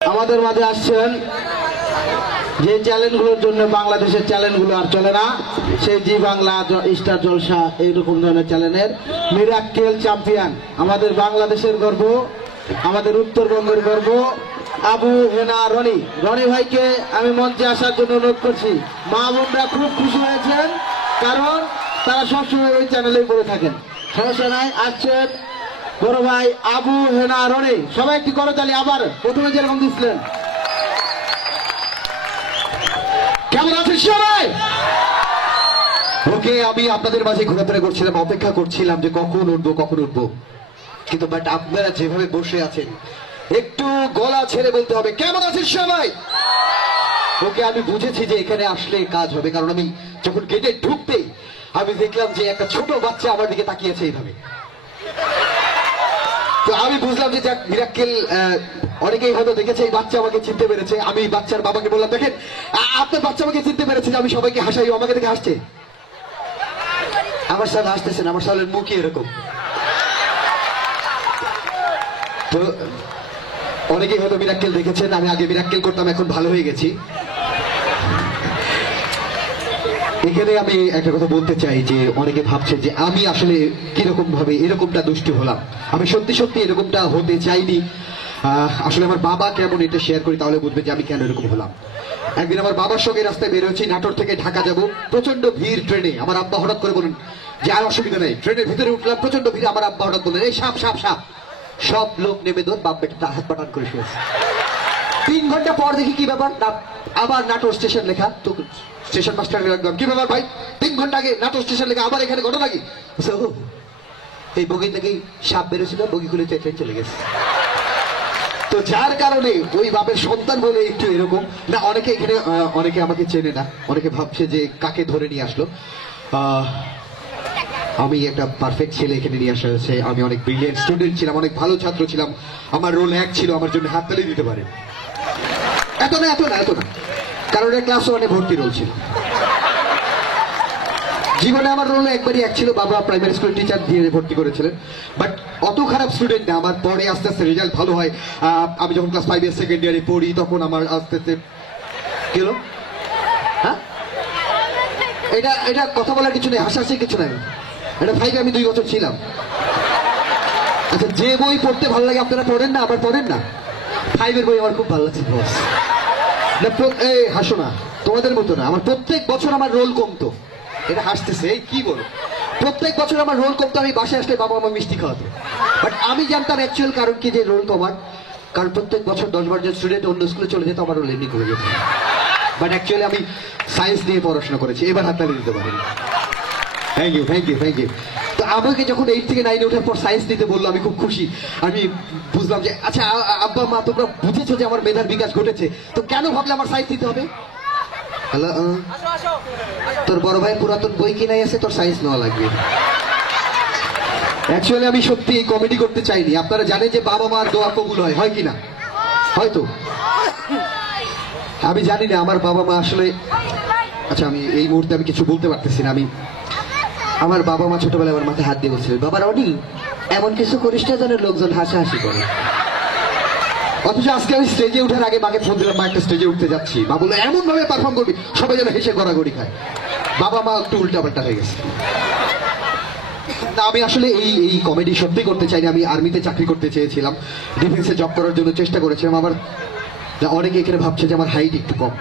আমাদের মাঝে আসছেন যে চ্যানেলগুলোর জন্য বাংলাদেশের চ্যানেলগুলো আর চলে না, সেই জি বাংলা, স্টার জলসা, এইরকম ধরনের চ্যানেলের মিরাক্কেল চ্যাম্পিয়ন, আমাদের বাংলাদেশের গর্ব, আমাদের উত্তরবঙ্গের গর্ব আবু হেনা রনি। রনি ভাইকে আমি মঞ্চে আসার জন্য অনুরোধ করছি। মা বোনরা খুব খুশি হয়েছেন, কারণ তারা সবসময় ওই চ্যানেলেই পড়ে থাকেন। সমস্যা নাই, আসছেন বড় ভাই আবু হেনা রনি। সবাই একটি করতালি। আবার প্রথমে যেরকম দিচ্ছিলেন। কেমন আছেন সবাই? ওকে, আমি আপনাদের মাঝে ঘোরাফেরা করছিলাম, অপেক্ষা করছিলাম যে কখন উঠবো, কিন্তু বাট আপনারা যেভাবে বসে আছেন একটু গলা ছেড়ে বলতে হবে কেমন আছেন সবাই। ওকে, আমি বুঝেছি যে এখানে আসলে কাজ হবে, কারণ আমি যখন গেটে ঢুকতেই আমি দেখলাম যে একটা ছোট বাচ্চা আমার দিকে তাকিয়েছে এইভাবে। তো আমি বুঝলাম যে মিরাক্কেল অনেকেই হয়তো দেখেছে এই বাচ্চা আমাকে চিনতে পেরেছে। আমি বাচ্চার বাবাকে বললাম, দেখেন আপনার বাচ্চা আমাকে চিনতে পেরেছে যে আমি সবাইকে হাসাই, আমাকে দেখে হাসছে। আমার সাথে হাসতেছেন, আমার সাথে মুখই এরকম। তো অনেকেই হয়তো মিরাক্কেল দেখেছেন, আমি আগে মিরাক্কেল করতাম, এখন ভালো হয়ে গেছি। এখানে আমি একটা কথা বলতে চাই যে অনেকে ভাবছে যে আমি আসলে কিরকম ভাবে এরকমটা দুষ্টু হলাম। আমি সত্যি সত্যি এরকমটা হতে চাইনি। আসলে আমার বাবা কেমন, এটা শেয়ার করি তাহলে বুঝবে যে আমি কেন এরকম হলাম। একদিন আমার বাবার সঙ্গে রাস্তায় বের হয়েছি, নাটোর থেকে ঢাকা যাব, প্রচন্ড ভিড় ট্রেনে। আমার আব্বা হঠাৎ করে বলেন যে আর অসুবিধা নেই, ট্রেনের ভিতরে উঠলাম, প্রচন্ড ভিড়। আমার আব্বা হঠাৎ বললেন, এই সাপ সাপ সাপ। সব লোক নেমে দোর, বাপ বেটা হাত পাটান করে শুয়েছে। 3 ঘন্টা পর দেখি কি ব্যাপার, আবার নাটোর স্টেশন লেখা। তো স্টেশন মাস্টার রাখলাম, কি ব্যাপার ভাই, 3 ঘন্টা আগে নাটোর স্টেশন লেখা, আবার এখানে ঘটনা কি? এই বগি থেকেই সাপ বেরোছিল, বগি খুলে ট্রেন চলে গেছে। তো যার কারণে ওই বাপের সন্তান বলে একটু এরকম না। অনেকে এখানে অনেকে আমাকে চেনে না, অনেকে ভাবছে যে কাকে ধরে নিয়ে আসলো। আমি একটা পারফেক্ট ছেলে এখানে নিয়ে আসা হয়েছে। আমি অনেক ব্রিলিয়েন্ট স্টুডেন্ট ছিলাম, অনেক ভালো ছাত্র ছিলাম। আমার রোল 1 ছিল, আমার জন্য হাততালি দিতে পারে। এত না, কারণ ক্লাস 1-এ ভর্তি রোল ছিল। জীবনে আমার রোল একবারই 1 ছিল, বাবা প্রাইমারি স্কুল টিচার দিয়ে ভর্তি করেছিলেন। বাট অত খারাপ স্টুডেন্ট না, আমার পরে আস্তে আস্তে রেজাল্ট ভালো হয়। আমি যখন ক্লাস 5 এর সেকেন্ড ইয়ারে পড়ি, তখন আমার আস্তে আস্তে কি হলো, হ্যাঁ এটা কথা বলার কিছু নেই, হাসাহাসি কিছু নাই। এটা 5-এ আমি 2 বছর ছিলাম। আচ্ছা, যে বই পড়তে ভালো লাগে আপনারা পড়েন না? আবার পড়েন না? 5-এর বই আমার খুব ভালো লাগছে বস। এই হাসো না, তোমাদের মতো না। আমার প্রত্যেক বছর আমার রোল কমতো। এটা হাসতেছে, এই কি বলো, প্রত্যেক বছর আমার রোল কমতো। আমি বাসায় আসলে বাবা আমার মিষ্টি খাওয়াতো। বাট আমি জানতাম অ্যাকচুয়াল কারণ কি যে রোল কমার, কারণ প্রত্যেক বছর 10-12 জন স্টুডেন্ট অন্য স্কুলে চলে যেত, আমার রোল এমনি কমে যেত। বাট অ্যাকচুয়ালি আমি সায়েন্স নিয়ে পড়াশোনা করেছি। এবার হাততালি দিতে পারি। Thank you. তো আমাকে যখন 8 থেকে 9-এ ওঠার পর সায়েন্স নিতে বললো, আমি খুব খুশি। আমি বুঝলাম যে আচ্ছা আব্বা মা তোমরা বুঝেছো যে আমার মেধার বিকাশ ঘটেছে, তো কেন ভাবলে আমার সায়েন্স নিতে হবে? হ্যালো, তোর বড় ভাই পুরাতন বই কিনাই আছে, তোর সায়েন্স নেওয়া লাগবে। অ্যাকচুয়ালি আমি সত্যি এই কমেডি করতে চাইনি। আপনারা জানেন যে বাবা মার দোয়া কবুল হয় কিনা? হয়তো আমি জানি না আমার বাবা মা আসলে, আচ্ছা আমি এই মুহূর্তে আমি কিছু বলতে পারতেছি না। আমার বাবা মা ছোটবেলায় আমার মাথায় হাত দিয়ে বলছিলেন, বাবা রনি এমন কিছু করিস না যেন লোকজন হাসাহাসি করে। অথচ আজকে আমি স্টেজে উঠার আগে মাকে ফোন দিলাম, মা একটা স্টেজে উঠতে যাচ্ছি। মা বললো এমন ভাবে পারফর্ম করবি সবাই যেন হেসে গড়াগড়ি খায়। বাবা মা একটু উল্টাপাল্টা হয়ে গেছে। না, আমি আসলে এই কমেডি সত্যি করতে চাইনি। আমি আর্মিতে চাকরি করতে চেয়েছিলাম, ডিফেন্সে জব করার জন্য চেষ্টা করেছিলাম। আমার অনেকে এখানে ভাবছে যে আমার হাইট একটু কম,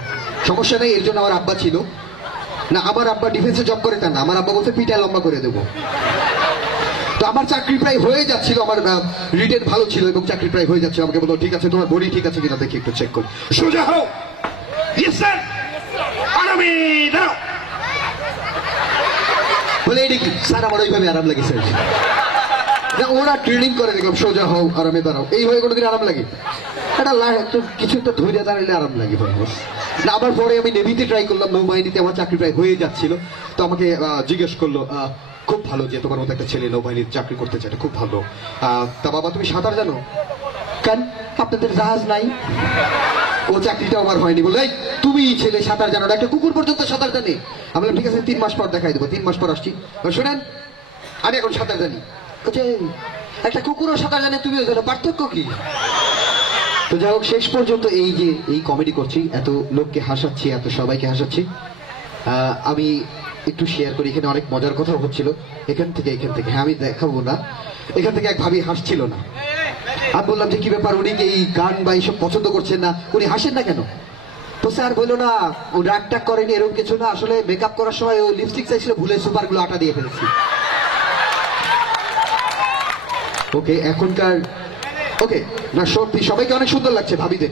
সমস্যা নেই, এর জন্য আমার আব্বা ছিল না। আমার আব্বা ডিফেন্সে জব করে তা না, আমার আব্বা বলতে পিঠা লম্বা করে দেবো। তো আমার চাকরি প্রায় হয়ে যাচ্ছিল, আমার রিটেন ভালো ছিল এবং চাকরি প্রায় হয়ে যাচ্ছিল। আমাকে বললো ঠিক আছে, তোমার বডি ঠিক আছে কিনা দেখি একটু চেক করি। সোজা হও, ইয়েস স্যার, আরামে দাও। বলে এটা কি স্যার? আমার ওইভাবে আরাম লাগে স্যার। ওরা ট্রেনিং করে, দেখলাম সোজা হও, আরামে দাঁড়াও, এই হয়ে কোনোদিন আরাম লাগে? কিছু একটা ধৈর্য দাঁড়ালে আরাম লাগে ভাই। না, আবার পরে আমি নেভিতে ট্রাই করলাম, নৌবাহিনীতে আমার চাকরি প্রায় হয়ে যাচ্ছিল। তো আমাকে জিজ্ঞেস করলো, খুব ভালো যে তোমার মতো একটা ছেলে নৌবাহিনীর চাকরি করতে চায়, খুব ভালো। তা বাবা তুমি সাঁতার জানো? কেন আপনাদের জাহাজ নাই? ও চাকরিটা আমার হয়নি। বলে তুমি ছেলে সাঁতার জানো না, একটা কুকুর পর্যন্ত সাঁতার জানে। আমি বললাম ঠিক আছে, 3 মাস পর দেখাই দেবো। 3 মাস পর আসছি, শোনেন আমি এখন সাঁতার জানি। একটা কুকুরও সাঁতার জানে, তুমিও জানো, পার্থক্য কি? তো যাই হোক, শেষ পর্যন্ত এই যে এই কমেডি করছি, এত লোককে হাসাচ্ছি, এত সবাইকে হাসাচ্ছি, আমি একটু শেয়ার করি। এখানে অনেক মজার কথা হচ্ছিল, এখান থেকে হ্যাঁ আমি দেখাবো না, এখান থেকে এক ভাবি হাসছিল না। আমি বললাম যে কি ব্যাপার, উনি কি এই গান বা এইসব পছন্দ করছেন না, উনি হাসেন না কেন? তো স্যার বললো না, ও রাগ টাগ করেনি, এরকম কিছু না, আসলে মেকআপ করার সময় ও লিপস্টিক চাইছিল, ভুলে সুপার গুলো আটা দিয়ে ফেলেছি। ওকে, এখনকার ওকে না, সত্যি সবাইকে অনেক সুন্দর লাগছে ভাবিদের।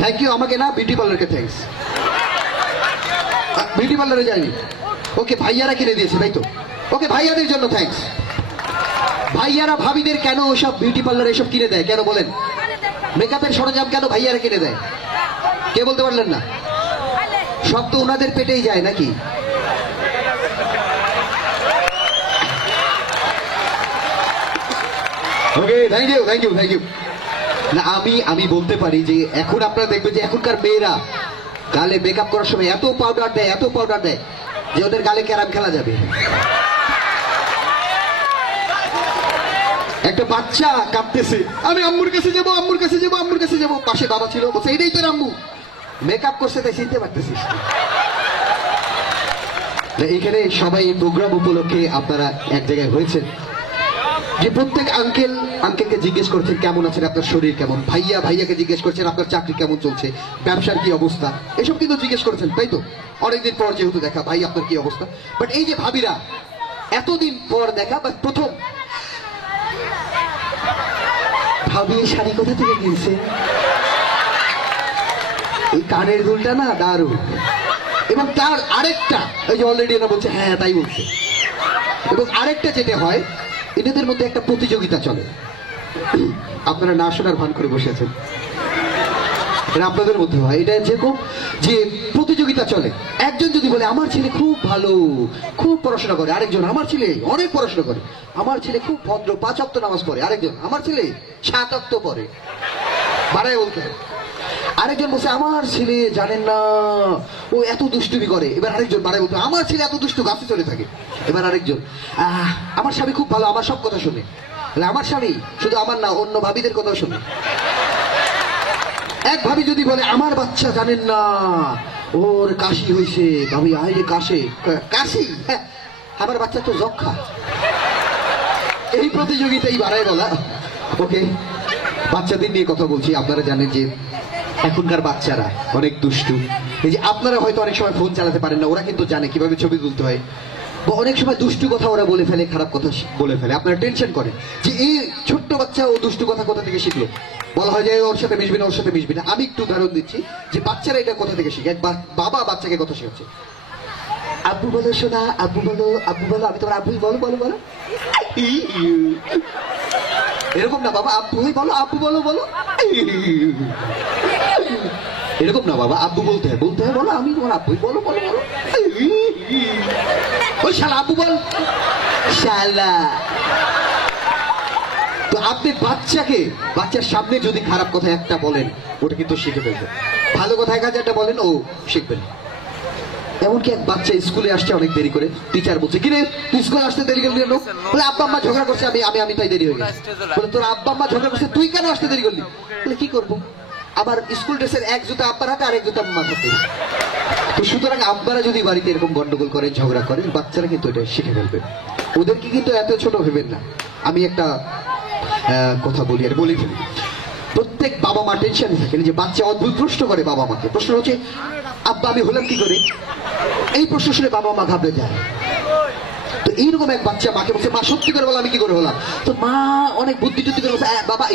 থ্যাংক ইউ, আমাকে না বিউটি পার্লারকে থ্যাঙ্কস। বিউটি পার্লারে যাইনি, ওকে ভাইয়ারা কিনে দিয়েছে তাই তো, ওকে ভাইয়াদের জন্য থ্যাঙ্কস। ভাইয়ারা ভাবিদের কেন ওসব বিউটি পার্লার এসব কিনে দেয়, কেন বলেন? মেকআপের সরঞ্জাম কেন ভাইয়ারা কিনে দেয়, কে বলতে পারলেন না? সব তো ওনাদের পেটেই যায় নাকি? Okay, thank you thank you thank you. না আমি বলতে পারি যে এখন আপনারা দেখবেন যে এখনকার মেয়েরা গালে মেকআপ করার সময় এত পাউডার দেয় যে ওদের গালে ক্যারাম খেলা যাবে। একটা বাচ্চা কাঁদতেছে, আমি আম্মুর কাছে যাবো, পাশে বাবা ছিল, বলছে এইটাই তোর আম্মু, মেকআপ করছে তাই চিনতে পারতেছিস। এখানে সবাই এই প্রোগ্রাম উপলক্ষে আপনারা এক জায়গায় হয়েছেন, যে প্রত্যেক আঙ্কেলকে জিজ্ঞেস করছেন কেমন আছেন, আপনার শরীর কেমন, ভাইয়াকে জিজ্ঞেস করছেন আপনার চাকরি কেমন চলছে, ব্যবসার কি অবস্থা, এসব কিন্তু জিজ্ঞেস করেছেন তাই তো? অনেকদিন পর যেহেতু দেখা, ভাই আপনার কি অবস্থা। বাট এই যে ভাবিরা এতদিন পর দেখা, বা প্রথম ভাবি এই শাড়ি কোথা থেকে কিনছে, এই কানের দুলটা না দারুণ। এবং তার আরেকটা, এই যে অলরেডি এরা বলছে হ্যাঁ তাই বলছে, এবং আরেকটা যেটা হয়, এদের মধ্যে একটা প্রতিযোগিতা চলে। আপনারা না শোনার ভান করে বসে আছেন, এটা আপনাদের মধ্যে হয়। এটা যেরকম যে প্রতিযোগিতা চলে, একজন যদি বলে আমার ছেলে খুব ভালো, খুব পড়াশোনা করে, আরেকজন আমার ছেলে অনেক পড়াশোনা করে, আমার ছেলে খুব ভদ্র, 5 ওয়াক্ত নামাজ পড়ে, আরেকজন আমার ছেলে 7 ওয়াক্ত পড়ে, বাড়ায় বলতে। আরেকজন বলছে আমার ছেলে জানেন না ও এত দুষ্টুমি করে, এবার আরেকজন বাড়ায় বলতে আমার ছেলে এত দুষ্টু, গাছে চলে থাকে। এবার আরেকজন আমার স্বামী খুব ভালো, আমার সব কথা শুনে। আমার স্বামী শুধু আমার না, অন্য ভাবিদের কথাও শুনে। এক ভাবি যদি বলে আমার বাচ্চা জানেন না ওর কাশি হয়েছে, ভাবি আইরে কাশি, হ্যাঁ আমার বাচ্চা তো যক্ষা। এই প্রতিযোগিতাই বাড়ায় বলা। ওকে, বাচ্চাদের নিয়ে কথা বলছি। আপনারা জানেন যে এখনকার বাচ্চারা অনেক দুষ্টু। এই যে আপনারা হয়তো অনেক সময় ফোন চালাতে পারেন না, ওরা কিন্তু জানে কিভাবে ছবি তুলতে হয়, বা অনেক সময় দুষ্টু কথা ওরা বলে ফেলে, খারাপ কথা বলে ফেলে। আপনারা টেনশন করেন যে এই ছোট্ট বাচ্চা ও দুষ্টু কথা কোথা থেকে শিখলো। বলা হয় যে ওর সাথে মিশবি না, আমি একটু উদাহরণ দিচ্ছি যে বাচ্চারা এটা কোথা থেকে শিখে। বাবা বাচ্চাকে কথা শেখাচ্ছে, আব্বু বলো শোনা, আব্বু বলো, আমি তোমার আব্বুই বলো, এরকম না বাবা, আব্বুই বলো, আব্বু বলো, এরকম না বাবা, আব্বু বলতে হয় বলো, আমি তোমার আব্বুই বলো। ওই শালা আব্বু বল, শালা। তো আপনি বাচ্চার সামনে যদি খারাপ কথা একটা বলেন, ওটা কিন্তু শিখে ফেলবেন। ভালো কথা 1000টা বলেন, ও শিখবেন। এমনকি এক বাচ্চা স্কুলে আসছে অনেক দেরি করে, টিচার বলছে কিরে তুই স্কুলে আসতে দেরি করলি কেন? বলে আব্বা আম্মা ঝগড়া করছে, আমি তাই দেরি হয়ে গেছে। বলে তোর আব্বা আম্মা ঝগড়া করছে, তুই কেন আসতে দেরি করলি? বলে কি করবো, আবার স্কুল ড্রেসের এক জুতা আব্বার হাতে আর এক জুতা আম্মার হাতে। তো সুতরাং আব্বারা যদি বাড়িতে এরকম গন্ডগোল করেন, ঝগড়া করেন, বাচ্চারা কিন্তু এটা শিখে ফেলবে। ওদেরকে কিন্তু এত ছোট ভেবেন না। আমি একটা কথা বলি আর বলি ফেলি, প্রত্যেক বাবা মা টেনশনে থাকেন যে বাচ্চা অদ্ভুত প্রশ্ন করে বাবা মাকে। প্রশ্ন হচ্ছে আব্বা আমি হলাম কি করে? এই প্রশ্ন শুনে বাবা মা ঘাবড়ে যায়। তো এইরকম এক বাচ্চা মাকে বলছে মা সত্যি করে বলো আমি কি করে হলাম? তো মা অনেক বুদ্ধি টুদ্ধি করে বলছে বাবা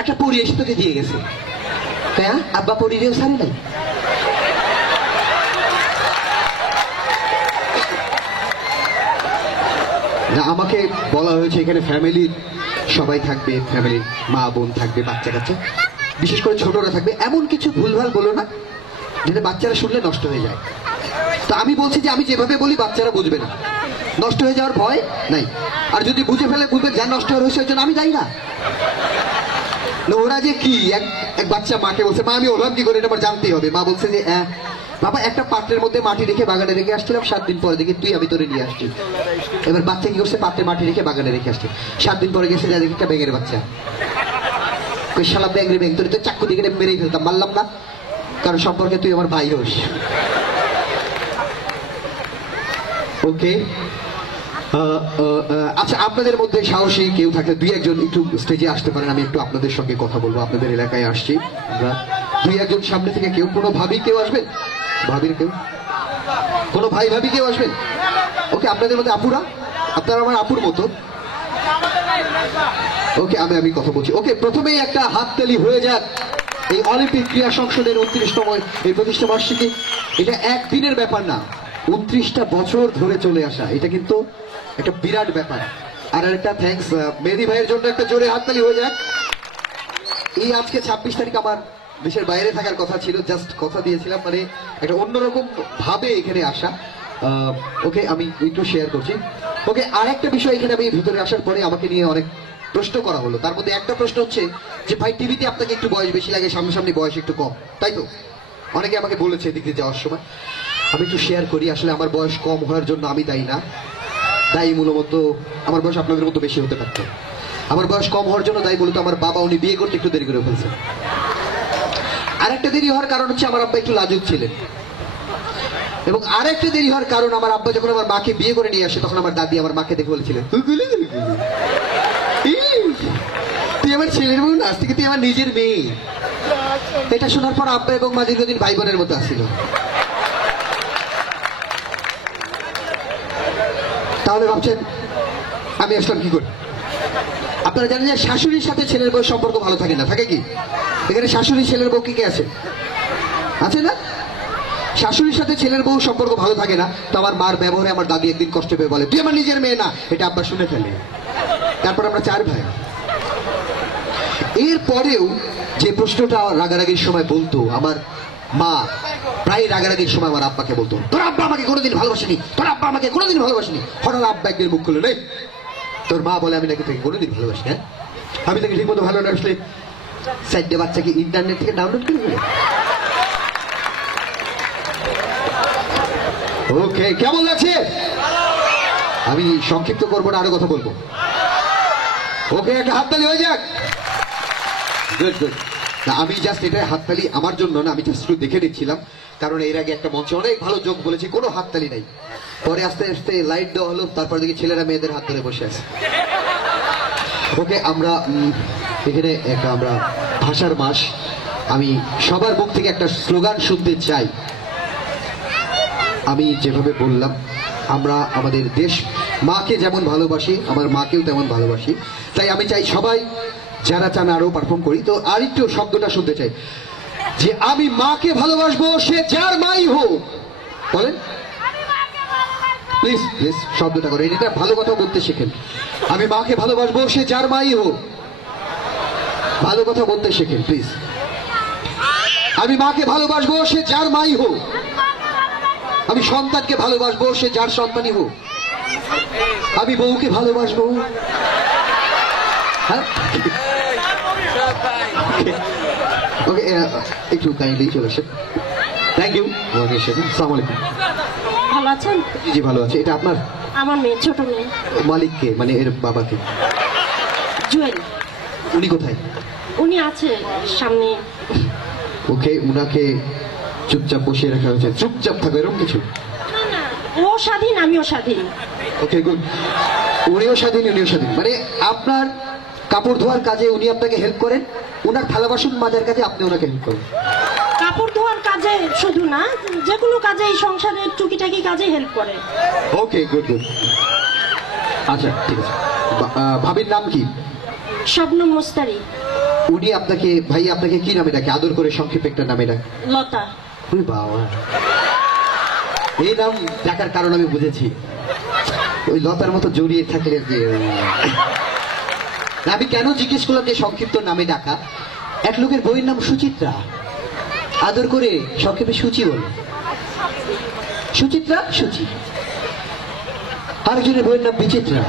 একটা পরী এসে তোকে দিয়ে গেছে। হ্যাঁ আব্বা পরী রেও সারি নাই। আমাকে বলা হয়েছে এখানে ফ্যামিলির সবাই থাকবে, ফ্যামিলির মা বোন থাকবে, বাচ্চা কাচ্চা বিশেষ করে ছোটরা থাকবে। এমন কিছু ভুলভাল বলো না যেটা বাচ্চারা শুনলে নষ্ট হয়ে যায়। তো আমি বলছি যে আমি যেভাবে বলি বাচ্চারা বুঝবে না, নষ্ট হয়ে যাওয়ার ভয় নাই। আর যদি বুঝে ফেলে বুঝবে যা নষ্ট হয়েছে ওই জন্য আমি যাই না। ওরা যে কি এক বাচ্চা মাকে বলছে মা আমি হলাম কি করে এটা আমার জানতেই হবে। মা বলছে যে বাবা একটা পাত্রের মধ্যে মাটি রেখে বাগানে রেখে আসছিলাম, 7 দিন পরে দেখি তুই আমি তোরে নিয়ে আসছি। এবার বাচ্চা কি করছে, পাত্রে মাটি রেখে বাগানে রেখে আসছে। 7 দিন পরে গেছে যা দেখি একটা ব্যাঙের বাচ্চা। কই শালা ব্যাংরে ব্যাং, তোর তো চাকু দিকে মেরেই ফেলতাম, মারলাম না, কারণ সম্পর্কে তুই আমার ভাই হোস। ওকে, আচ্ছা, আপনাদের মধ্যে সাহসী কেউ থাকলে দুই একজন একটু স্টেজে আসতে পারেন, আমি একটু আপনাদের সঙ্গে কথা বলবো। আপনাদের এলাকায় আসছি আমরা, দুই একজন সামনে থেকে কেউ, কোনো ভাবি কেউ আসবেন, ভাবির কেউ, কোনো ভাই ভাবি কেউ আসবেন? ওকে, আপনাদের মধ্যে আপুরা, আপনারা আমার আপুর মতো। ওকে, আমি কথা বলছি। ওকে, প্রথমেই একটা হাততালি হয়ে যাক এই অলিম্পিক ক্রীড়া সংসদের 29তম এই প্রতিষ্ঠা বার্ষিকী। এটা একদিনের ব্যাপার না, 29টা বছর ধরে চলে আসা, এটা কিন্তু একটা বিরাট ব্যাপার। আর একটা থ্যাঙ্কস মেহেদী ভাইয়ের জন্য একটা জোরে হাততালি হয়ে যাক। এই আজকে 26 তারিখ আমার দেশের বাইরে থাকার কথা ছিল, জাস্ট কথা দিয়েছিলাম, মানে একটা অন্যরকম ভাবে এখানে আসা। ওকে, আমি একটু শেয়ার করছি। ওকে, আর একটা বিষয়, এখানে আমি ভিতরে আসার পরে আমাকে নিয়ে অনেক প্রশ্ন করা হলো। তার মধ্যে একটা প্রশ্ন হচ্ছে যে ভাই, টিভিতে আপনাকে একটু বয়স বেশি লাগে, সামনাসামনি বয়স একটু কম, তাই তো? অনেকে আমাকে বলেছে এদিক দিয়ে যাওয়ার সময়। আমি একটু শেয়ার করি, আসলে আমার বয়স কম হওয়ার জন্য আমি দায়ী না, দায়ী মূলত আমার বয়স আপনাদের মতো বেশি হতে পারত। আমার বয়স কম হওয়ার জন্য দায়ী বলতো আমার বাবা, উনি বিয়ে করতে একটু দেরি করে ফেলছেন। আরেকটা দেরি হওয়ার কারণ হচ্ছে আমার আব্বা একটু লাজুক ছিলেন, এবং আরেকটা দেরি হওয়ার কারণ আমার আব্বা যখন আমার মাকে বিয়ে করে নিয়ে আসে, তখন আমার দাদি আমার মাকে দেখে বলেছিলেন, তুই আমার ছেলের বউ না, আজ থেকে তুই আমার নিজের মেয়ে। এটা শোনার পর আব্বা এবং মা দীর্ঘদিন ভাই বোনের মতো আসছিল। তাহলে ভাবছেন আমি আসলাম কি করে? আপনারা জানেন যে শাশুড়ির সাথে ছেলের বউ সম্পর্ক ভালো থাকে না, থাকে কি? এখানে শাশুড়ি ছেলের বউ কে আছে? আছে না? শাশুড়ির সাথে ছেলের বউ সম্পর্ক ভালো থাকে না। তো আমার মার ব্যবহারে আমার দাদি একদিন কষ্ট পেয়ে বলে, তুই আমার নিজের মেয়ে না। এটা আব্বা শুনে ফেলে। তারপর আমরা 4 ভাই। এরপরেও যে প্রশ্নটা রাগারাগির সময় বলতো আমার মা, প্রায় রাগারাগির সময় আমার আব্বাকে বলতো, তোর আব্বা আমাকে কোনোদিন ভালোবাসেনি, তোর আব্বা আমাকে কোনোদিন ভালোবাসেনি। হঠাৎ আব্বা একদিন মুখ খুলে, নেই তোর মা বলে আমি নাকি তোকে কোনোদিন ভালোবাসি। হ্যাঁ, আমি তাকে ঠিক মতো ভালো না আসলে 4টে বাচ্চাকে ইন্টারনেট থেকে ডাউনলোড করে ফেলে। ওকে, কেমন লাগছে? আমি সংক্ষিপ্ত করবো না, আরো কথা বলবো। ওকে, একটা হাততালি হয়ে যাক। Good good. না, আমি জাস্ট এটা হাততালি আমার জন্য না, আমি জাস্ট একটু দেখে নিচ্ছিলাম, কারণ এর আগে একটা মঞ্চে অনেক ভালো যোগ বলেছি, কোনো হাততালি নাই। পরে আস্তে আস্তে লাইট দেওয়া হলো, তারপর দেখি ছেলেরা মেয়েদের হাত ধরে বসে আছে। ওকে, আমরা এখানে একটা আমরা ভাষার মাস, আমি সবার মুখ থেকে একটা স্লোগান শুনতে চাই। আমি যেভাবে বললাম, আমরা আমাদের দেশ মাকে যেমন ভালোবাসি, আমার মাকেও তেমন ভালোবাসি। তাই আমি চাই সবাই যারা চান আরো পারফর্ম করি। তো আর একটু শব্দটা শুনতে চাই যে আমি মাকে ভালোবাসবো, সে যার মাই হোক। বলেন প্লিজ প্লিজ, শব্দটা করে, এটা ভালো কথা বলতে শেখেন। আমি মাকে ভালোবাসবো, সে যার মাই হোক। ভালো কথা বলতে শেখেন প্লিজ। আমি মাকে ভালোবাসবো, সে যার মাই হোক। আমি সন্তানকে ভালোবাসবো, সে যার সন্তানই হোক। আমি বউকে ভালোবাসবো। হ্যাঁ, ওকে, একটু কাইন্ডলি চলে আসেন। Thank you. আসসালামু আলাইকুম। ভালো আছেন? জি জি, ভালো আছে। এটা আপনার? আমার মেয়ে, ছোট মেয়ে। মালিককে, মানে এর বাবাকে? জুয়েল। উনি কোথায়? উনি আছে সামনে। ওকে, উনাকে চুপচাপ বসিয়ে রাখা হয়েছে, চুপচাপ থাকবে এরকম কিছু? ও স্বাধীন, আমিও স্বাধীন। Okay good. উনিও স্বাধীন, উনিও স্বাধীন, মানে আপনার কাপড় ধোয়ার কাজে উনি আপনাকে হেল্প করেন, ওনার থালা বাসন মাজার কাজে আপনি ওনাকে হেল্প করেন। কাপড় ধোয়ার কাজে শুধু না, যে কোনো কাজে, এই সংসারের টুকিটাকি কাজে হেল্প করে। Okay good good. আচ্ছা ঠিক আছে। ভাবির নাম কি? শবনম মুস্তারি। উনি আপনাকে, ভাই আপনাকে কি নামে ডাকে, আদর করে সংক্ষেপে একটা নামে ডাকে? লতা। ওই বাবা, এই নাম ডাকার কারণ আমি বুঝেছি, ওই লতার মতো জড়িয়ে থাকলে আর কি। আমি কেন জিজ্ঞেস করলাম যে সংক্ষিপ্ত নামে ডাকা? এক লোকের বইয়ের নাম সুচিত্রা, আদর করে সংক্ষেপে সুচি বলে। সুচিত্রা, সুচি। আরেকজনের বইয়ের নাম বিচিত্রা,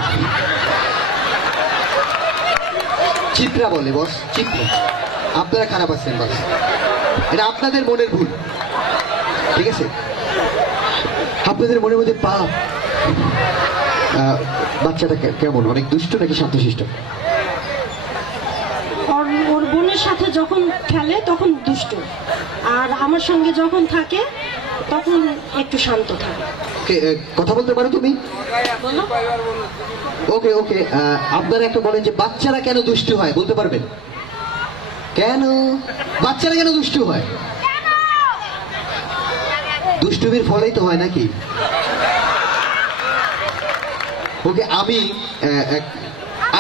চিত্রা বলে বস, চিত্রা। আপনারা খারাপ আছেন বস, এটা আপনাদের মনের ভুল, ঠিক আছে? আপনাদের মনের মধ্যে পাপ। বাচ্চাটা কেমন, অনেক দুষ্ট নাকি শান্তশিষ্ট? ওর বোনের বন্ধুদের সাথে যখন খেলে তখন দুষ্টু, আর আমার সঙ্গে যখন থাকে তখন একটু শান্ত থাকে। কথা বলতে পারো তুমি? বলো। ওকে ওকে, আপনারা একটা বলেন যে বাচ্চারা কেন দুষ্টু হয়, বলতে পারবেন? কেন বাচ্চারা কেন দুষ্টু হয়? দুষ্টুমির ফলেই তো হয় নাকি? ওকে, আমি এক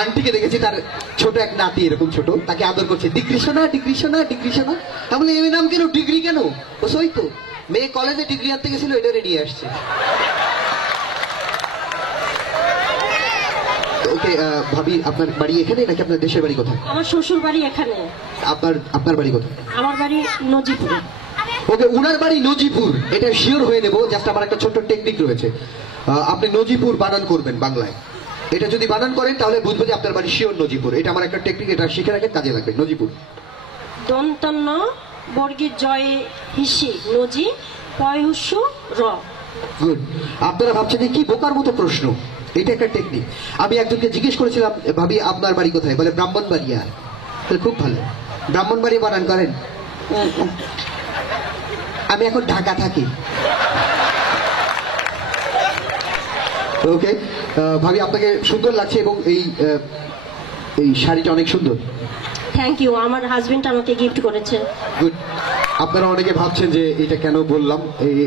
আন্টিকে দেখেছি, তার ছোট এক নাতি এরকম ছোট, তাকে আদর করছে, ডিগ্রি সোনা ডিগ্রি সোনা ডিগ্রি সোনা। আমি বলি, এই নাম কেন, ডিগ্রি কেন? ও সই তো মেয়ে কলেজে ডিগ্রি আনতে গেছিল, এটা নিয়ে আসছে। ওকে ভাবি, আপনার বাড়ি এখানে নাকি আপনার দেশের বাড়ি কোথায়? আমার শ্বশুর বাড়ি এখানে। আপনার বাড়ি কোথায়? আমার বাড়ি নজিপুরে। ওকে, উনার বাড়ি নজিপুর, এটা শিওর হয়ে নেব। জাস্ট আমার একটা ছোট্ট টেকনিক রয়েছে, আপনি নজিপুর বানান করবেন বাংলায়। এটা যদি বানান করেন তাহলে বুঝবো যে আপনার বাড়ি শিওর নজিপুর। এটা আমার একটা টেকনিক, এটা শিখে রাখেন, কাজে লাগবে। নজিপুর, দন্তন্য বর্গীর জয় হিসি নজি পয়হুস্যু র। গুড। আপনারা ভাবছেন যে কি বোকার মতো প্রশ্ন, এটা একটা টেকনিক। আমি একজনকে জিজ্ঞেস করেছিলাম, ভাবি আপনার বাড়ি কোথায়? বলে ব্রাহ্মণবাড়িয়া। খুব ভালো, ব্রাহ্মণবাড়ি বানান করেন। আমি এখন ঢাকা থাকি। ওকে ভাবি, আপনাকে সুন্দর লাগছে এবং এই শাড়িটা অনেক সুন্দর। থ্যাংক ইউ, আমার হাজবেন্ড আমাকে গিফট করেছে। গুড। আপনারা অনেকে ভাবছেন যে এটা কেন বললাম,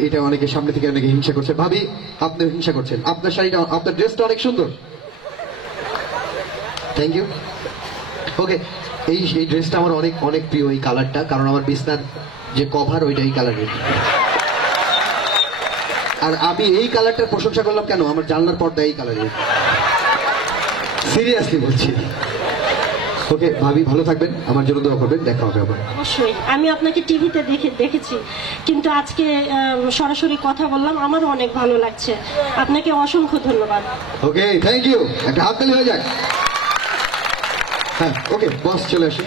এটা অনেকে সামনে থেকে অনেকে হিংসা করছে। ভাবি, আপনি হিংসা করছেন? আপনার শাড়িটা, আপনার ড্রেসটা অনেক সুন্দর। Thank you. ওকে, এই ড্রেসটা আমার অনেক অনেক প্রিয়, এই কালারটা, কারণ আমার বিছনার যে কভার ওইটা এই কালারের। আর আমি এই কালারটার প্রশংসা করলাম কেন, আমার জানলার পর্দা এই কালারের। সিরিয়াসলি বলছি। ওকে ভাবি, ভালো থাকবেন, আমার জন্য দোয়া করবেন, দেখা হবে আবার। অবশ্যই, আমি আপনাকে টিভিতে দেখেছি, কিন্তু আজকে সরাসরি কথা বললাম, আমারও অনেক ভালো লাগছে। আপনাকে অসংখ্য ধন্যবাদ। ওকে, থ্যাংক ইউ। একটা হাততালি হয়ে যাক। হ্যাঁ, ওকে বস চলে আসে।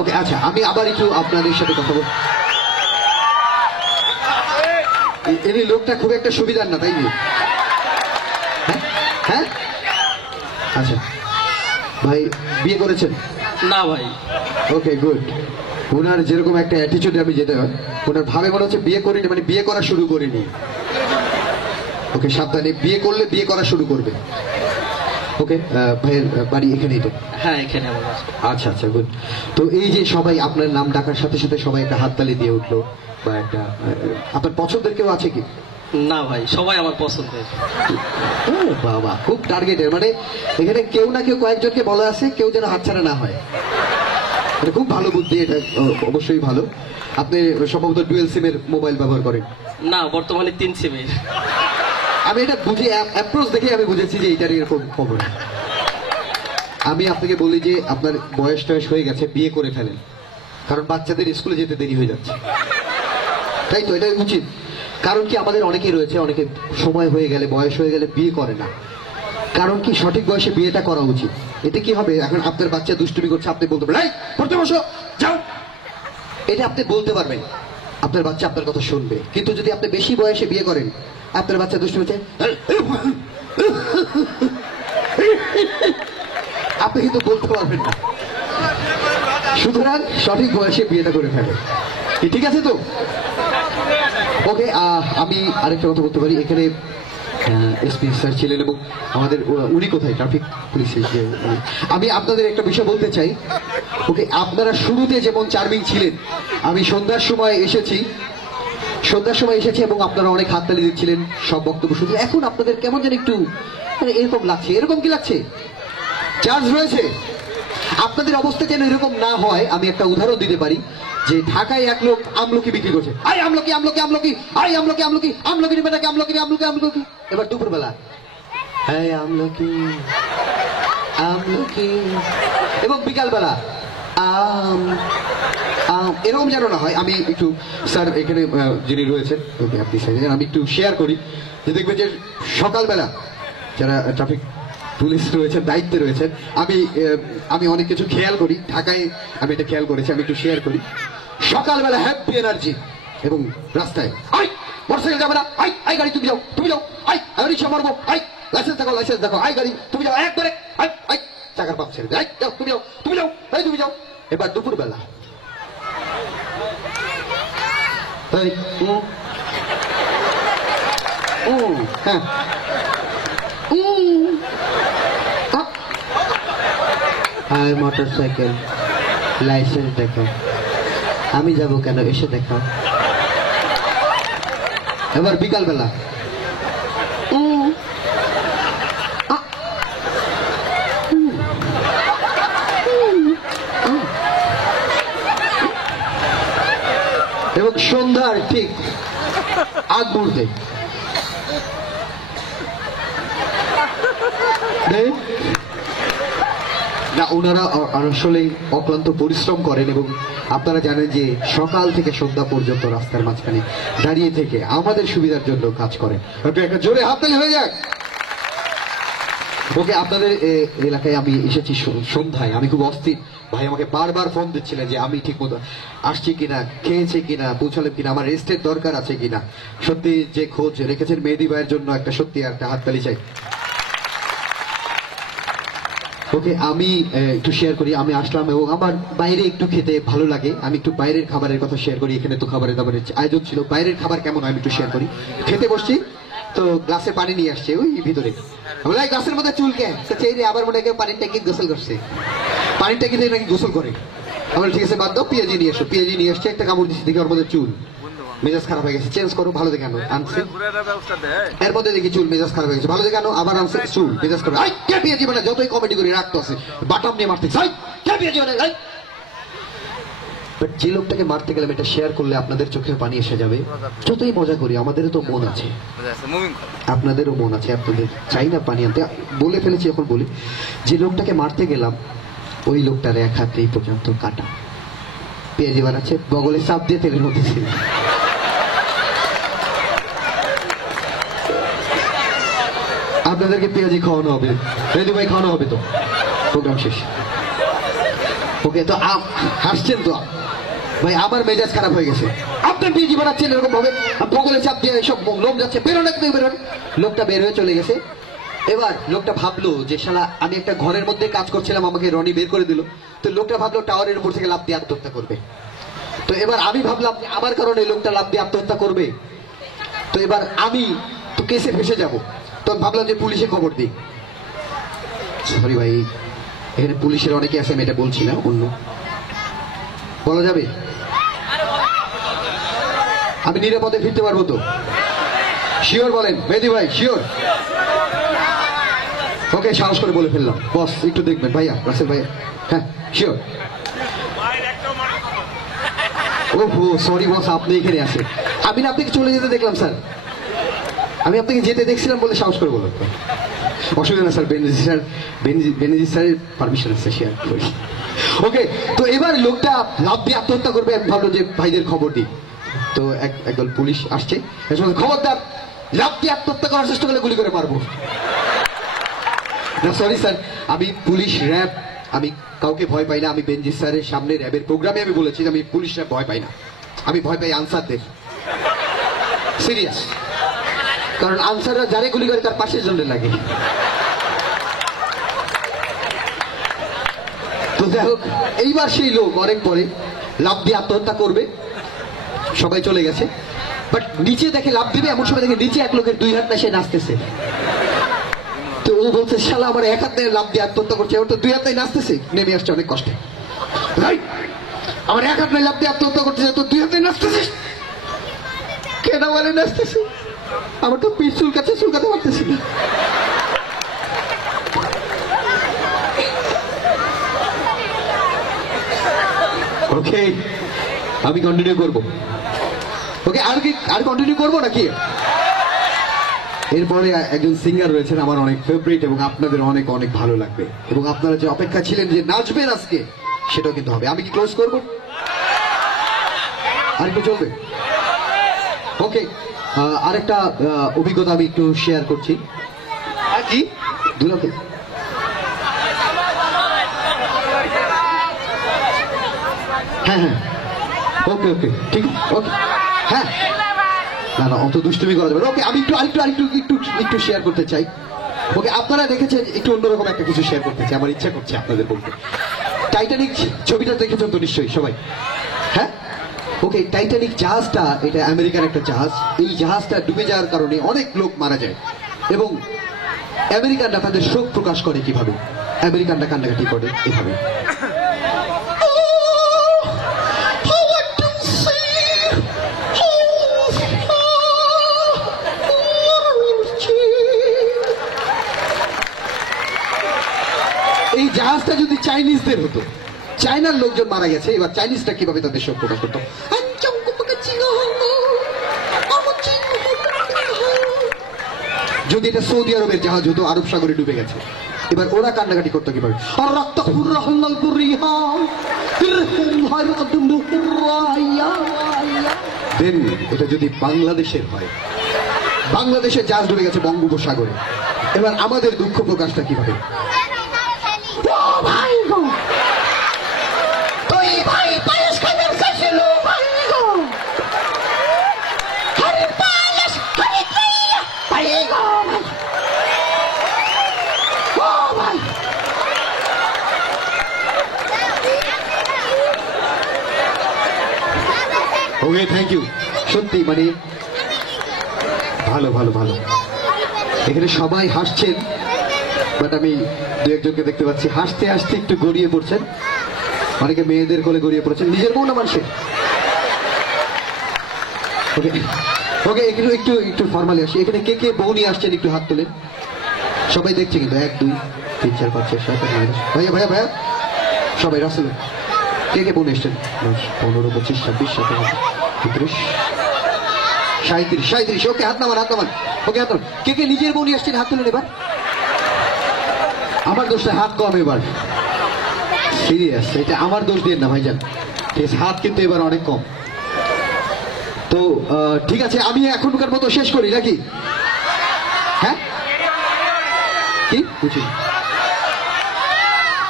ওকে, আচ্ছা আমি আবার একটু আপনাদের সাথে কথা বল। এই লোকটা খুব একটা সুবিধার না, তাই না? হ্যাঁ হ্যাঁ, আচ্ছা ভাই বিয়ে করেছেন? না ভাই। Okay good. ওনার যেরকম একটা অ্যাটিচিউড, আমি যেটা ওনার ভাবে মনে হচ্ছে বিয়ে করিনি, মানে বিয়ে করা শুরু করিনি। ওকে সাবধানে, বিয়ে করলে বিয়ে করা শুরু করবে। ওকে ভাইয়ের বাড়ি এখানেই তো? হ্যাঁ এখানে আমার বাসা। আচ্ছা আচ্ছা গুড। তো এই যে সবাই আপনার নাম ডাকার সাথে সাথে সবাই একটা হাততালি দিয়ে উঠলো, বা একটা আপনার পছন্দের কেউ আছে কি? না ভাই, সবাই আমার পছন্দের। ও বাবা, খুব টার্গেটের, মানে এখানে কেউ না কেউ কয়েকজনকে বলা আছে, কেউ যেন হাতছাড়া না হয়। এটা খুব ভালো বুদ্ধি, এটা অবশ্যই ভালো। আপনি সম্ভবত ডুয়েল সিমের মোবাইল ব্যবহার করেন? না, বর্তমানে 3 সিমের। আমি এটা বুঝে, অ্যাপ্রোচ দেখে আমি বুঝেছি যে এইটার এরকম খবর। আমি আপনাকে বলি যে আপনার বয়স টয়স হয়ে গেছে, বিয়ে করে ফেলেন, কারণ বাচ্চাদের স্কুলে যেতে দেরি হয়ে যাচ্ছে। তাই তো, এটা উচিত। কারণ কি, আমাদের অনেকেই রয়েছে, অনেকে সময় হয়ে গেলে, বয়স হয়ে গেলে বিয়ে করে না। কারণ কি, সঠিক বয়সে বিয়েটা করা উচিত। এতে কি হবে, এখন আপনার বাচ্চা দুষ্টুমি করছে, আপনি বলতে পারেন, এই পড়তে বসো যাও, এটা আপনি বলতে পারবেন, আপনার বাচ্চা আপনার কথা শুনবে। কিন্তু যদি আপনি বেশি বয়সে বিয়ে করেন, আপনার বাচ্চা দুষ্টুমি হচ্ছে, আপনি কিন্তু বলতে পারবেন না। সুতরাং সঠিক বয়সে বিয়েটা করে ফেলেন, ঠিক আছে তো? ওকে, আমি আরেকটা কথা বলতে পারি। এখানে এসপি স্যার ছিলেন এবং আমাদের উনি কোথায়, ট্রাফিক পুলিশের যে, আমি আপনাদের একটা বিষয় বলতে চাই। ওকে, আপনারা শুরুতে যেমন চার্মিং ছিলেন, আমি সন্ধ্যার সময় এসেছি এবং আপনারা অনেক হাততালি দিচ্ছিলেন, সব বক্তব্য শুনতে। এখন আপনাদের কেমন যেন একটু মানে এরকম লাগছে। এরকম কি লাগছে? চার্জ রয়েছে? আপনাদের অবস্থা যেন এরকম না হয়, আমি একটা উদাহরণ দিতে পারি যে ঢাকায় এক লোক আমলকি বিক্রি করছে, আই আমলকি আমলকি আমলকি, আই আমলকি আমলকি আমলকি নেবে নাকি, আমলকি আমলকি আমলকি। এবার দুপুরবেলা, হ্যাঁ আমলকি আমলকি, এবং বিকালবেলা আম আম, এরকম যেন না হয়। আমি একটু স্যার এখানে যিনি রয়েছেন, আপনি আমি একটু শেয়ার করি যে দেখবে যে সকালবেলা যারা ট্রাফিক পুলিশ রয়েছেন, দায়িত্বে রয়েছেন, আমি অনেক কিছু খেয়াল করি ঢাকায়, আমি এটা খেয়াল করেছি, আমি একটু শেয়ার করি। সকালবেলা হ্যাপি এনার্জি, এবং রাস্তায় আই মোটরসাইকেল যাবে না, আই আই গাড়ি তুমি যাও তুমি যাও, আই আমি রিক্সা মারবো, আই লাইসেন্স দেখো লাইসেন্স দেখো, আই গাড়ি তুমি যাও একবারে, আই আই চাকার পাপ ছেড়ে আই যাও তুমি যাও তুমি যাও, এই তুমি যাও, এবার দুপুরবেলা তাই হ্যাঁ হাই মোটরসাইকেল লাইসেন্স দেখো। আমি যাব কেন, এসে দেখো। এবার বিকালবেলা এবং সন্ধ্যার ঠিক আগ মুহূর্তে না, ওনারা আসলে অক্লান্ত পরিশ্রম করেন এবং আপনারা জানেন যে সকাল থেকে সন্ধ্যা পর্যন্ত রাস্তার মাঝখানে দাঁড়িয়ে থেকে আমাদের সুবিধার জন্য কাজ করেন। ওকে, একটা জোরে হাততালি হয়ে যাক। ওকে, আপনাদের এলাকায় আমি এসেছি সন্ধ্যায়। আমি খুব অস্থির, ভাই আমাকে বারবার ফোন দিচ্ছিলেন যে আমি ঠিক মতো আসছি কিনা, খেয়েছে কিনা, পৌঁছালাম কিনা, আমার রেস্টের দরকার আছে কিনা। সত্যি যে খোঁজ রেখেছেন মেহেদী ভাইয়ের জন্য একটা সত্যি একটা হাততালি চাই। ওকে, আমি একটু শেয়ার করি। আমি আসলাম এবং আমার বাইরে একটু খেতে ভালো লাগে। আমি একটু বাইরের খাবারের কথা শেয়ার করি। এখানে তো খাবারের দাবারের আয়োজন ছিল, বাইরের খাবার কেমন আমি একটু শেয়ার করি। খেতে বসছি তো গ্লাসে পানি নিয়ে আসছে ওই ভিতরে। বলে গ্লাসের মধ্যে চুল কে চাই রে, আবার মনে হয় পানির ট্যাঙ্কি গোসল করছে, পানির ট্যাঙ্কি দিয়ে নাকি গোসল করে। আমরা ঠিক আছে বাদ দাও, পেঁয়াজি নিয়ে এসো। পেঁয়াজি নিয়ে আসছে, একটা কামড় দিচ্ছি, দেখি ওর মধ্যে চুল। মেজাজ খারাপ হয়ে গেছে, চেঞ্জ করো, ভালো দেখে আনো। আনছে এর মধ্যে দেখি চুল, মেজাজ খারাপ হয়ে গেছে, ভালো দেখে আনো। আবার আনছে চুল, মেজাজ খারাপ। আই কে পেঁয়াজি মানে যতই কমেডি করে রাখতে আছে, বাটাম নিয়ে মারতে চাই, কে পেঁয়াজি মানে। বাট যে লোকটাকে মারতে গেলাম, এটা শেয়ার করলে আপনাদের চোখে পানি এসে যাবে। যতই মজা করি, আমাদেরও তো মন আছে, আপনাদেরও মন আছে, আপনাদের চাই না পানি আনতে। বলে ফেলেছি, এখন বলি। যে লোকটাকে মারতে গেলাম, ওই লোকটার এক হাতে এই পর্যন্ত কাটা, পেঁয়াজি বানাচ্ছে, বগলে চাপ দিয়ে তেলের মধ্যে ছিল। আপনাদেরকে পেঁয়াজি খাওয়ানো হবে, রেডি ভাই খাওয়ানো হবে তো, প্রোগ্রাম শেষ। ওকে, তো হাসছেন তো ভাই, আমার মেজাজ খারাপ হয়ে গেছে। আপনার পেঁয়াজি বানাচ্ছেন এরকম ভাবে, বগলে চাপ দিয়ে সব লোম যাচ্ছে, বেরোন একদম বেরোন। লোকটা বের হয়ে চলে গেছে। এবার লোকটা ভাবলো যে শালা আমি একটা ঘরের মধ্যে কাজ করছিলাম, আমাকে রনি বের করে দিল। তো লোকটা ভাবলো টাওয়ারের উপর থেকে লাফ দিয়ে আত্মহত্যা করবে। তো এবার আমি ভাবলাম যে আমার কারণে লোকটা লাফ দিয়ে আত্মহত্যা করবে, তো এবার আমি তো কেসে ফেসে যাব। তো ভাবলাম যে পুলিশে খবর দিই। সরি ভাই, এখানে পুলিশের অনেকে আছে, আমি এটা বলছি না, অন্য বলা যাবে। আমি নিরাপদে ফিরতে পারবো তো? শিওর বলেন মেহেদী ভাই, শিওর? ওকে, সাহস করে বলে ফেললাম। বস একটু দেখবেন ভাইয়া, রাসেল ভাইয়া। হ্যাঁ, শিওর। ওহো, সরি বস, আপনি এখানে আছেন। আমি না আপনাকে চলে যেতে দেখলাম স্যার, আমি আপনাকে যেতে দেখছিলাম বলে সাহস করে বললাম। অসুবিধা না স্যার, বেনজির স্যারের পারমিশন আছে, শেয়ার করি। ওকে, তো এবার লোকটা লাভ দিয়ে আত্মহত্যা করবে। আমি ভাবলাম যে ভাইদের খবর দিই। তো একদল পুলিশ আসছে, খবরদার লাভ দিয়ে আত্মহত্যা করার চেষ্টা করলে গুলি করে মারবো। না সরি স্যার, আমি পুলিশ র্যাব, আমি কাউকে ভয় পাই না। আমি বেনজির স্যারের সামনে র্যাবের প্রোগ্রামে আমি বলেছি যে আমি পুলিশ র্যাব ভয় পাই না, আমি ভয় পাই আনসারদের। সিরিয়াস, কারণ আনসাররা যারে গুলি করে তার পাশের জন্য লাগে। তো যাই হোক, এইবার সেই লোক অনেক পরে লাভ দিয়ে আত্মহত্যা করবে। সবাই চলে গেছে, বাট নিচে দেখে লাভ দিবে, এমন সময় দেখে নিচে এক লোকের দুই হাত না, সে নাচতেছে। তো ও বলছে শালা আমার এক হাত নিয়ে লাভ দিয়ে আত্মহত্যা করছে, ওর তো দুই হাতে নাচতেছে। নেমে আসছে অনেক কষ্টে, ভাই আমার এক হাত নিয়ে লাভ দিয়ে আত্মহত্যা করছে, তো দুই হাতে নাচতেছিস কেন? বলে নাচতেছি, আমার তো পিঠ চুলকাতে পারতেছি না। ওকে, আমি কন্টিনিউ করবো। ওকে, আর কন্টিনিউ করবো নাকি? এরপরে একজন সিঙ্গার রয়েছেন আমার অনেক ফেভারিট এবং আপনাদের অনেক অনেক ভালো লাগবে, এবং আপনারা যে অপেক্ষা ছিলেন যে নাচবেন আজকে, সেটাও কিন্তু হবে। আমি কি ক্লোজ করবো? আর একটু চলবে? ওকে, আরেকটা অভিজ্ঞতা আমি একটু শেয়ার করছি। কি দুলাকে হ্যাঁ হ্যাঁ, ওকে ওকে, ঠিক ওকে, হ্যাঁ না না, অত দুষ্টুমি করা যাবে। ওকে, আমি একটু শেয়ার করতে চাই। ওকে, আপনারা দেখেছেন, একটু অন্যরকম একটা কিছু শেয়ার করতে চাই, আমার ইচ্ছা করছে আপনাদের বলতে। টাইটানিক ছবিটা দেখেছেন তো নিশ্চয়ই সবাই, হ্যাঁ? ওকে, টাইটানিক জাহাজটা এটা আমেরিকার একটা জাহাজ। এই জাহাজটা ডুবে যাওয়ার কারণে অনেক লোক মারা যায় এবং আমেরিকানরা তাদের শোক প্রকাশ করে কিভাবে? আমেরিকানরা কান্নাকাটি করে এভাবে। এই জাহাজটা যদি চাইনিজদের হতো, চায়নার লোকজন মারা গেছে, এবার চাইনিজরা কিভাবে তাদের শোক প্রকাশ করতো? যদি এটা সৌদি আরবের জাহাজ হতো, আরব সাগরে ডুবে গেছে, এবার ওরা কান্নাকাটি করতো কিভাবে? দেন এটা যদি বাংলাদেশের হয়, বাংলাদেশের জাহাজ ডুবে গেছে বঙ্গোপসাগরে, এবার আমাদের দুঃখ প্রকাশটা কিভাবে? ওকে, থ্যাংক ইউ। সত্যি মানে ভালো ভালো ভালো, এখানে সবাই হাসছেন, বাট আমি দু একজনকে দেখতে পাচ্ছি হাসতে হাসতে একটু গড়িয়ে পড়ছেন, অনেকে মেয়েদের কোলে গড়িয়ে পড়ছেন, নিজের বউ না মানুষের। ওকে ওকে, একটু একটু একটু ফর্মালি আসি। এখানে কে কে বউ নিয়ে আসছেন একটু হাত তোলেন। সবাই দেখছে কিন্তু 1 2 3 4 5 6 7 8 9 10। ভাইয়া ভাইয়া ভাইয়া সবাই রাসেল, কে কে বোন এসছেন? 15 25 26 27 33 37 37। ওকে, হাত নামান হাত নামান। ওকে, হাত নামান। কে কে নিজের বোন নিয়ে আসছেন হাত তুলেন এবার। আমার দোষটা হাত কম এবার, সিরিয়াস, এটা আমার দোষ দিয়ে না ভাইজান, ঠিক আছে? হাত কিন্তু এবার অনেক কম। তো ঠিক আছে, আমি এখনকার মতো শেষ করি নাকি? হ্যাঁ, কি বুঝলি?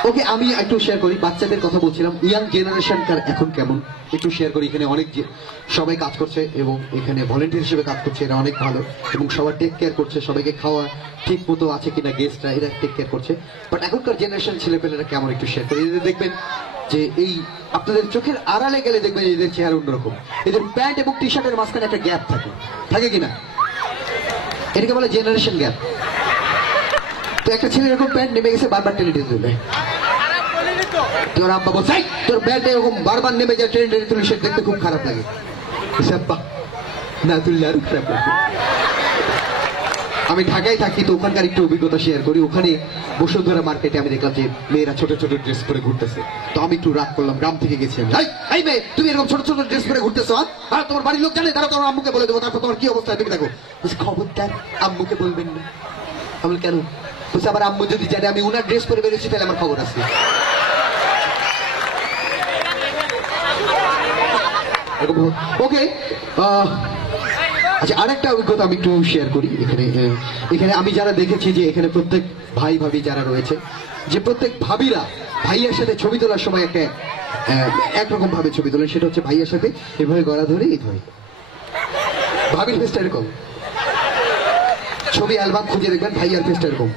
ওকে, আমি একটু শেয়ার করি। বাচ্চাদের কথা বলছিলাম, ইয়াং জেনারেশনকার এখন কেমন একটু শেয়ার করি। এখানে অনেক সবাই কাজ করছে এবং এখানে ভলেন্টিয়ার হিসেবে কাজ করছে, এরা অনেক ভালো এবং সবার টেক কেয়ার করছে, সবাইকে খাওয়া ঠিক মতো আছে কিনা গেস্টরা, এরা টেক কেয়ার করছে। বাট এখনকার জেনারেশন ছেলেপেলেরা কেমন একটু শেয়ার করি। এদের দেখবেন যে এই আপনাদের চোখের আড়ালে গেলে দেখবেন এদের চেহারা অন্যরকম। এদের প্যান্ট এবং টি শার্টের মাঝখানে একটা গ্যাপ থাকে, থাকে কিনা? এটাকে বলে জেনারেশন গ্যাপ। তো একটা ছেলে এরকম প্যান্ট নেমে গেছে, বারবার টেনে টেনে তুলে, তোর আব্বা বলছে তোর প্যান্ট এরকম বারবার নেমে যায়, টেনে টেনে তুলে, সে দেখতে খুব খারাপ লাগে। না তুললে আরো খারাপ লাগে। আমি ঢাকায় থাকি, তো ওখানকার একটু অভিজ্ঞতা শেয়ার করি। ওখানে বসুন্ধরা মার্কেটে আমি দেখলাম যে মেয়েরা ছোট ছোট ড্রেস পরে ঘুরতেছে। তো আমি একটু রাগ করলাম, গ্রাম থেকে গেছি আমি। এই মেয়ে, তুমি এরকম ছোট ছোট ড্রেস পরে ঘুরতেছো, আর তোমার বাড়ির লোক জানে? তারা তোমার আম্মুকে বলে দেবো, তারপর তোমার কি অবস্থা তুমি দেখো। খবরদার আম্মুকে বলবেন না। আমি কেন? বলছে আমার আম্মু যদি জানে আমি উনার ড্রেস পরে বেরোচ্ছি, তাহলে আমার খবর আছে। ওকে, আচ্ছা, আরেকটা অভিজ্ঞতা আমি একটু শেয়ার করি। এখানে আমি যারা দেখেছি যে এখানে প্রত্যেক ভাই ভাবি যারা রয়েছে, যে প্রত্যেক ভাবিরা ভাইয়ের সাথে ছবি তোলার সময় একটা একরকম ভাবে ছবি তোলেন। সেটা হচ্ছে ভাইয়ের সাথে এভাবে গলা ধরে এইভাবে। ভাবির ফেসটা এরকম, ছবি অ্যালবাম খুঁজে দেখবেন ভাইয়ার ফেসটা এরকম।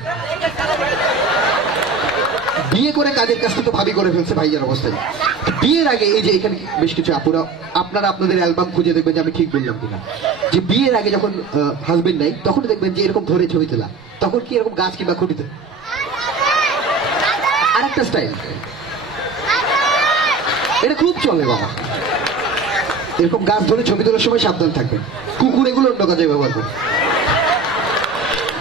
বিয়ে করে কাজের কাজটা তো ভাবি করে ফেলছে ভাইয়ার অবস্থায়। বিয়ের আগে এই যে এখানে বেশ কিছু আপুরা, আপনারা আপনাদের অ্যালবাম খুঁজে দেখবেন যে আমি ঠিক বললাম কিনা, যে বিয়ের আগে যখন হাজবেন্ড নাই তখন দেখবেন যে এরকম ধরে ছবি তোলা, তখন কি এরকম গাছ কিংবা খুঁটিতে। আরেকটা স্টাইল, এটা খুব চলে বাবা, এরকম গাছ ধরে ছবি তোলার সময় সাবধান থাকবেন। কুকুর এগুলো অন্য কাজে ব্যবহার করে।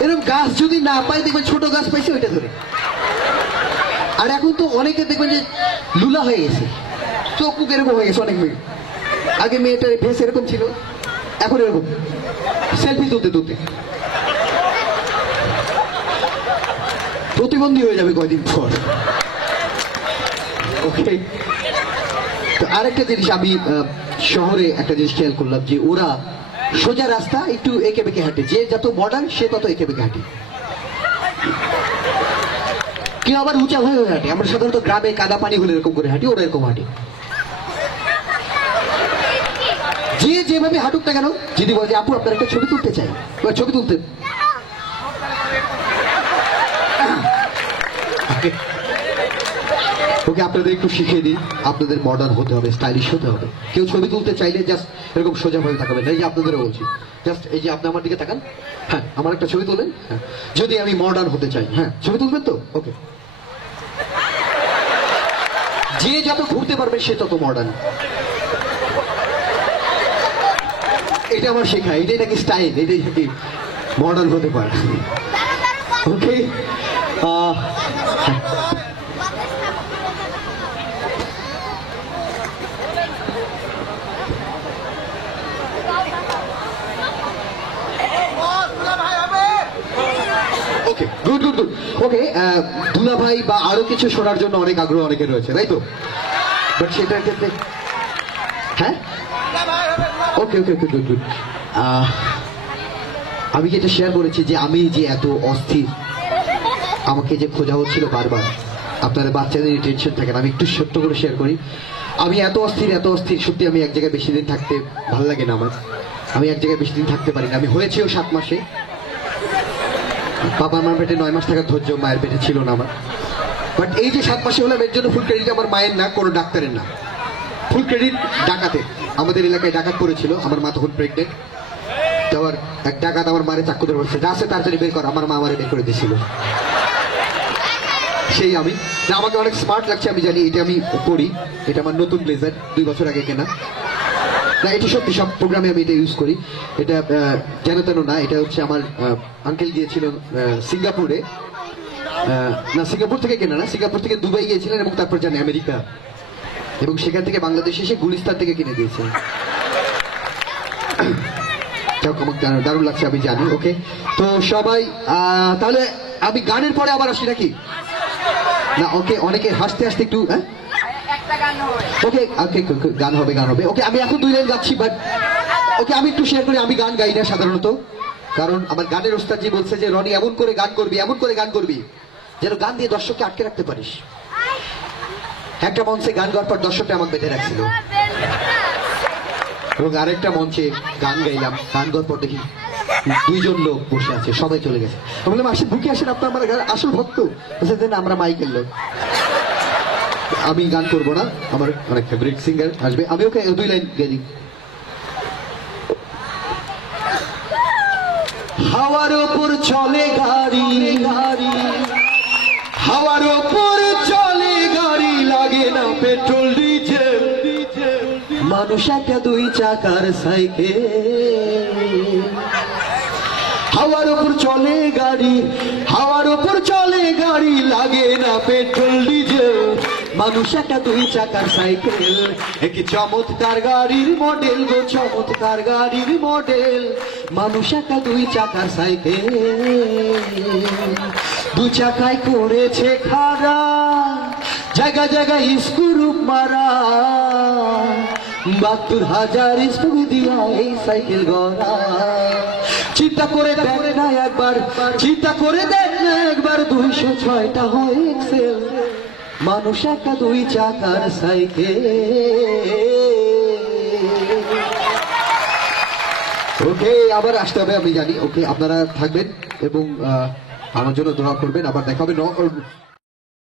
এরকম গাছ যদি না পাই দেখবেন ছোট গাছ পাইছে ওইটা ধরে। আর এখন তো অনেকে দেখবেন যে লুলা হয়ে গেছে, চোখ মুখ এরকম হয়ে গেছে। অনেক মেয়ে, আগে মেয়েটার ফেস এরকম ছিল, এখন এরকম সেলফি তুলতে তুলতে প্রতিবন্ধী হয়ে যাবে কয়দিন পর। ওকে, তো আরেকটা জিনিস আমি শহরে একটা জিনিস খেয়াল করলাম, যে ওরা সোজা রাস্তা একটু এঁকে বেঁকে হাঁটে। যে যত মডার্ন সে তত এঁকে বেঁকে হাঁটে, কেউ আবার উঁচা হয়ে হয়ে হাঁটে। আমরা সাধারণত গ্রামে কাদা পানি হলে এরকম করে হাঁটি, ওরা এরকম হাঁটে। যে যেভাবে হাঁটুক না কেন, যদি বলে আপু আপনার একটা ছবি তুলতে চাই, ছবি তুলতে ওকে, আপনাদের একটু শিখিয়ে দিই, আপনাদের মডার্ন হতে হবে, স্টাইলিশ হতে হবে। কেউ ছবি তুলতে চাইলে জাস্ট এরকম সোজা ভাবে তাকাবেন, এই যে আপনাদেরও বলছি, জাস্ট এই যে আপনি আমার দিকে তাকান, হ্যাঁ আমার একটা ছবি তোলেন, হ্যাঁ যদি আমি মডার্ন হতে চাই, হ্যাঁ ছবি তুলবেন তো, ওকে। যে যত ঘুরতে পারবে সে তত মডার্ন, এটা আমার শেখা, এটাই নাকি স্টাইল, এটাই নাকি মডার্ন হতে পারে। ওকে, ওকে, গুড গুড গুড। ওকে, দুলা ভাই বা আরো কিছু শোনার জন্য অনেক আগ্রহ অনেকের রয়েছে, তাই তো? বাট সেটার ক্ষেত্রে হ্যাঁ, ওকে ওকে ওকে, গুড গুড। আমি যেটা শেয়ার করেছি যে আমি যে এত অস্থির, আমাকে যে খোঁজা হচ্ছিল বারবার, আপনারা বাচ্চাদের টেনশন থাকে না, আমি একটু ছোট্ট করে শেয়ার করি। আমি এত অস্থির সত্যি, আমি এক জায়গায় বেশি দিন থাকতে ভালো লাগে না আমার, আমি এক জায়গায় বেশি দিন থাকতে পারি না। আমি হয়েছেও 7 মাসে, বাবা আমার পেটে 9 মাস থাকার ধৈর্য মায়ের পেটে ছিল না আমার। বাট এই যে 7 মাসে হলাম, এর জন্য ফুল ক্রেডিট আমার মায়ের না, কোনো ডাক্তারের না, ফুল ক্রেডিট ডাকাতে। আমাদের এলাকায় ডাকাত করেছিল, আমার মা তখন প্রেগনেন্ট, তারপর এক ডাকাত আমার মারে চাকু ধরে বলছে, যা আছে তাড়াতাড়ি বের কর, আমার মা আমারে বের করে দিয়েছিল। সেই আমি না, আমাকে অনেক স্মার্ট লাগছে আমি জানি, এটা আমি করি, এটা আমার নতুন ব্লেজার 2 বছর আগে কেনা, না এটা সত্যি, সব প্রোগ্রামে আমি এটা ইউজ করি। এটা যেন তেন না, এটা হচ্ছে আমার আঙ্কেল গিয়েছিল সিঙ্গাপুরে, না সিঙ্গাপুর থেকে কেনা না, সিঙ্গাপুর থেকে দুবাই গিয়েছিলেন এবং তারপর যান আমেরিকা, এবং সেখান থেকে বাংলাদেশে এসে গুলিস্তান থেকে কিনে দিয়েছিলেন। আমাকে দারুণ লাগছে আমি জানি। ওকে, তো সবাই তাহলে আমি গানের পরে আবার আসি নাকি না? ওকে, অনেকে হাসতে হাসতে একটু, হ্যাঁ ওকে ওকে, গান হবে। ওকে, আমি এখন 2 লাইন গাচ্ছি, বাট ওকে আমি একটু শেয়ার করি, আমি গান গাই না সাধারণত, কারণ আমার গানের ওস্তাদ জি বলছে যে রনি এমন করে গান করবি যেন গান দিয়ে দর্শককে আটকে রাখতে পারিস। একটা মঞ্চে গান গাওয়ার পর দর্শকটা আমাকে বেঁধে রাখছিল, এবং আরেকটা মঞ্চে গান গাইলাম, গান গাওয়ার পর দেখি 2 জন লোক বসে আছে, সবাই চলে গেছে। আমি বললাম, আসেন বুকে আসেন, আপনার আমার আসল ভক্ত। বলছে আমরা মাইকেল লোক, আমি গান করবো না, আমার অনেক ফেভারিট সিঙ্গার আসবে, আমি ওকে 2 লাইন গেয়ে দিই। হাওয়ার ওপর চলে গাড়ি, হাওয়ার ওপর চলে গাড়ি, লাগে না পেট্রোল ডিজেল, মানুষ একটা 2 চাকার সাইকেল। হাওয়ার ওপর চলে গাড়ি, লাগে না পেট্রোল ডিজেল, মানুষ একটা 2 চাকার সাইকেল। কি চমৎকার গাড়ির মডেল গো, চমৎকার গাড়ির মডেল, মানুষ একটা 2 চাকার সাইকেল। 2 চাকায় করেছে খাড়া, জায়গায় স্ক্রু মারা, 72,000 স্ক্রু দিয়া এই সাইকেল গড়া। চিন্তা করে দেখ না একবার, 206টা হয় এক্সেল, মানুষ একটা 2 চাকার সাইকেল। ওকে, আবার আসতে হবে আমি জানি। ওকে, আপনারা থাকবেন এবং আমার জন্য দোয়া করবেন, আবার দেখা হবে।